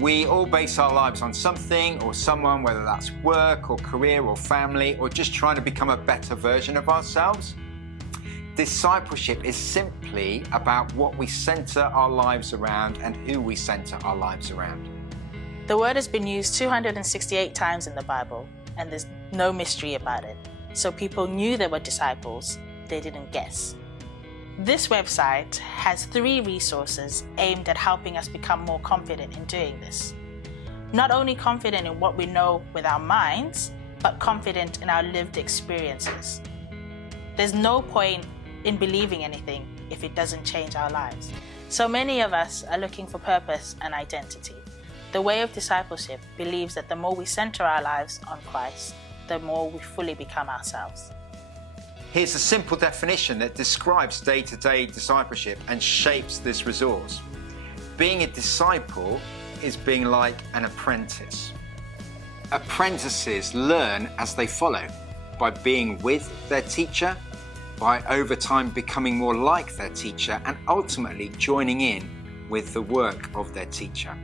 We all base our lives on something or someone, whether that's work or career or family, or just trying to become a better version of ourselves. Discipleship is simply about what we center our lives around and who we center our lives around. The word has been used 268 times in the Bible, and there's no mystery about it. So people knew they were disciples, they didn't guess. This website has 3 resources aimed at helping us become more confident in doing this. Not only confident in what we know with our minds, but confident in our lived experiences. There's no point in believing anything if it doesn't change our lives. So many of us are looking for purpose and identity. The Way of Discipleship believes that the more we center our lives on Christ, the more we fully become ourselves. Here's a simple definition that describes day-to-day discipleship and shapes this resource. Being a disciple is being like an apprentice. Apprentices learn as they follow, by being with their teacher, by over time becoming more like their teacher, and ultimately joining in with the work of their teacher.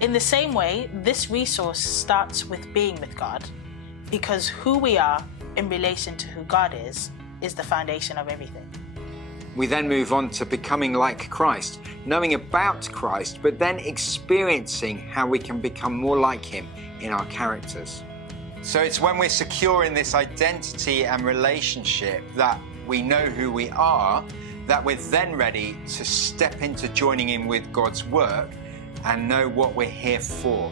In the same way, this resource starts with being with God, because who we are in relation to who God is the foundation of everything. We then move on to becoming like Christ, knowing about Christ, but then experiencing how we can become more like him in our characters. So it's when we're secure in this identity and relationship that we know who we are, that we're then ready to step into joining in with God's work and know what we're here for.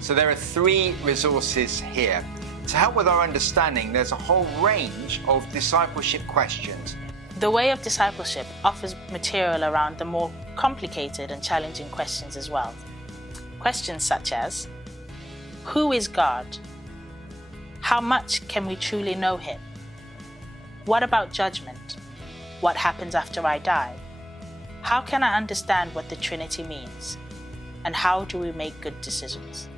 So there are 3 resources here. To help with our understanding, there's a whole range of discipleship questions. The Way of Discipleship offers material around the more complicated and challenging questions as well. Questions such as, who is God? How much can we truly know him? What about judgment? What happens after I die? How can I understand what the Trinity means? And how do we make good decisions?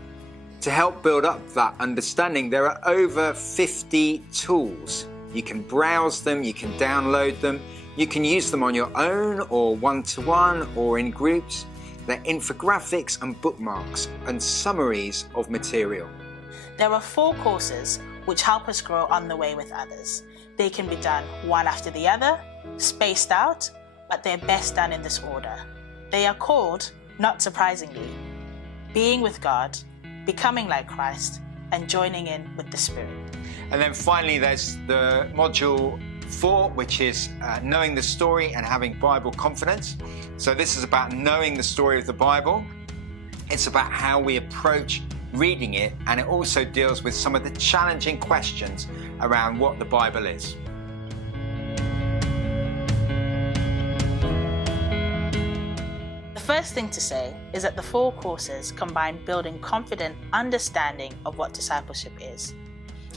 To help build up that understanding, there are over 50 tools. You can browse them, you can download them, you can use them on your own or one-to-one or in groups. They're infographics and bookmarks and summaries of material. There are 4 courses which help us grow on the way with others. They can be done one after the other, spaced out, but they're best done in this order. They are called, not surprisingly, Being with God, Becoming like Christ, and Joining in with the Spirit. And then finally there's the module 4, which is knowing the story and having Bible confidence. So this is about knowing the story of the Bible. It's about how we approach reading it, and it also deals with some of the challenging questions around what the Bible is. The first thing to say is that the 4 courses combine building confident understanding of what discipleship is,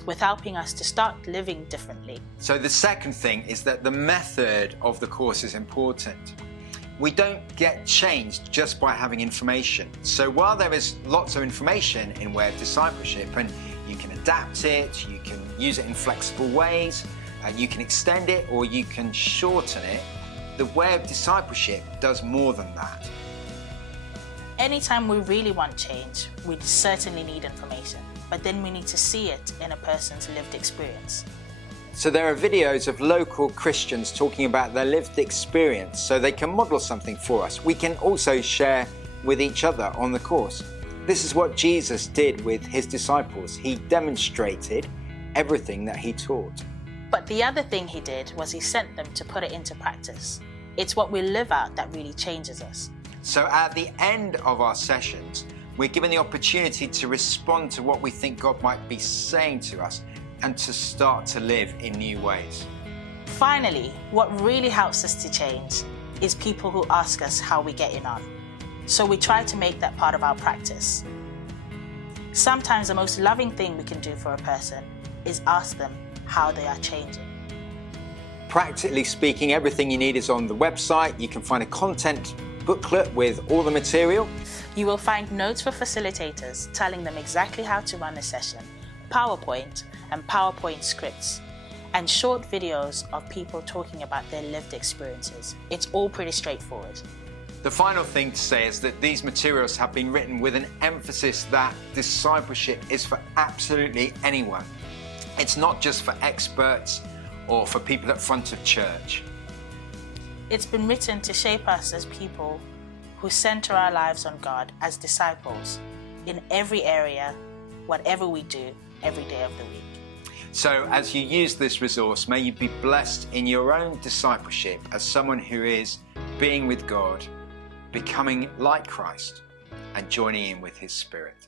with helping us to start living differently. So the second thing is that the method of the course is important. We don't get changed just by having information. So while there is lots of information in Way of Discipleship, and you can adapt it, you can use it in flexible ways, you can extend it or you can shorten it, the Way of Discipleship does more than that. Anytime we really want change, we certainly need information, but then we need to see it in a person's lived experience. So there are videos of local Christians talking about their lived experience so they can model something for us. We can also share with each other on the course. This is what Jesus did with his disciples. He demonstrated everything that he taught. But the other thing he did was he sent them to put it into practice. It's what we live out that really changes us. So at the end of our sessions, we're given the opportunity to respond to what we think God might be saying to us and to start to live in new ways. Finally, what really helps us to change is people who ask us how we're getting on. So we try to make that part of our practice. Sometimes the most loving thing we can do for a person is ask them how they are changing. Practically speaking, everything you need is on the website. You can find a content booklet with all the material. You will find notes for facilitators telling them exactly how to run a session, PowerPoint and PowerPoint scripts. and short videos of people talking about their lived experiences. It's all pretty straightforward. The final thing to say is that these materials have been written with an emphasis that discipleship is for absolutely anyone. It's not just for experts or for people at front of church. It's been written to shape us as people who center our lives on God as disciples in every area, whatever we do, every day of the week. So as you use this resource, may you be blessed in your own discipleship as someone who is being with God, becoming like Christ, and joining in with his Spirit.